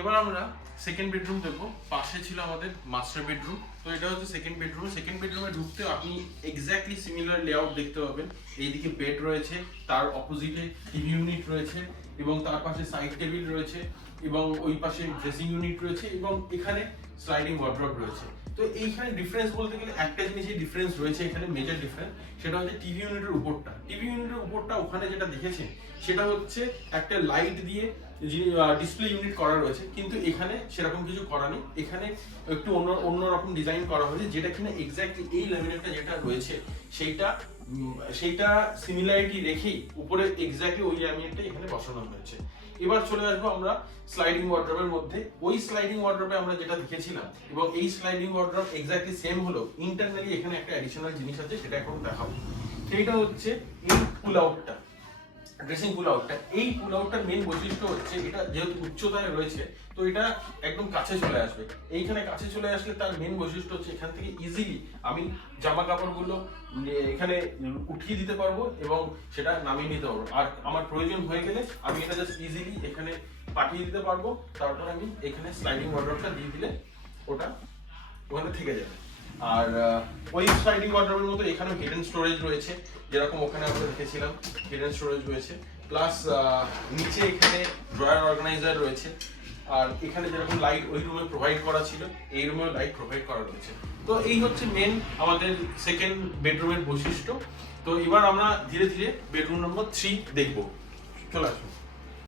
এবার আমরা second bedroom দেখবো। পাশে ছিল আমাদের মাস্টার বেডরুম, তো এটা হচ্ছে সেকেন্ড বেডরুম। সেকেন্ড বেডরুমে ঢুকতে আপনি এক্স্যাক্টলি সিমিলার লেআউট দেখতে পাবেন। এইদিকে বেড রয়েছে, তার অপোজিটে টিভি ইউনিট রয়েছে, এবং তার পাশে সাইড টেবিল রয়েছে, এবং ওই পাশে ড্রেসিং ইউনিট রয়েছে, এবং এখানে স্লাইডিং ওয়ার্ড্রপ রয়েছে। তো এইখানে ডিফারেন্স বলতে গেলে একটা জিনিসই ডিফারেন্স রয়েছে এখানে, মেজর ডিফারেন্স, সেটা হচ্ছে টিভি ইউনিটের উপরটা। টিভি ইউনিটের উপরটা ওখানে যেটা দেখেছেন সেটা হচ্ছে একটা লাইট দিয়ে ডিসপ্লে ইউনিট করা রয়েছে, কিন্তু এখানে সেরকম কিছু করা নেই। এখানে একটু অন্যরকম ডিজাইন করা হয়েছে, যেটা কিনা এক্স্যাক্টলি এই ল্যামিনেটটা যেটা রয়েছে সেইটা সিমিলারিটি রেখেই উপরে এক্স্যাক্টলি ওই ল্যামিনেটটা এখানে বসানো হয়েছে। এবার চলে আসবো আমরা স্লাইডিং ওয়ার্ড্রপের মধ্যে। ওই স্লাইডিং ওয়ার্ড্রপে আমরা যেটা দেখেছিলাম এবং এই স্লাইডিং ওয়ার্ড্রপ এক্স্যাক্টলি সেম হলো, ইন্টারনালি এখানে একটা অ্যাডিশনাল জিনিস আছে, সেটা এখন দেখাবো। সেইটা হচ্ছে এই পুল আউটটা, ড্রেসিং পুল আউটটা। এই পুল আউটটার মেন বৈশিষ্ট্য হচ্ছে এটা যেহেতু উচ্চতায় রয়েছে, তো এটা একদম কাছে চলে আসবে। এইখানে কাছে চলে আসলে তার মেন বৈশিষ্ট্য হচ্ছে এখান থেকে ইজিলি আমি জামা কাপড়গুলো এখানে উঠিয়ে দিতে পারবো এবং সেটা নামিয়ে নিতে পারবো। আর আমার প্রয়োজন হয়ে গেলে আমি এটা জাস্ট ইজিলি এখানে পাঠিয়ে দিতে পারবো। তারপর আমি এখানে স্লাইডিং ওয়ার্ড্রপটা দিয়ে দিলে ওটা ওখানে থেকে যাবে। আর ওই স্লাইডিং ওয়ার্ড্রপের মতো এখানেও হিডেন স্টোরেজ রয়েছে, যেরকম ওখানে আমরা দেখেছিলাম হিডেন স্টোরেজ রয়েছে। প্লাস নিচে এখানে ড্রয়ার অর্গানাইজার রয়েছে। আর এখানে যেরকম লাইট ওই রুমে প্রোভাইড করা ছিল, এই রুমেও লাইট প্রোভাইড করা রয়েছে। তো এই হচ্ছে মেন আমাদের সেকেন্ড বেডরুমের বৈশিষ্ট্য। তো এবার আমরা ধীরে ধীরে বেডরুম নম্বর 3 দেখবো। চলে আসুন।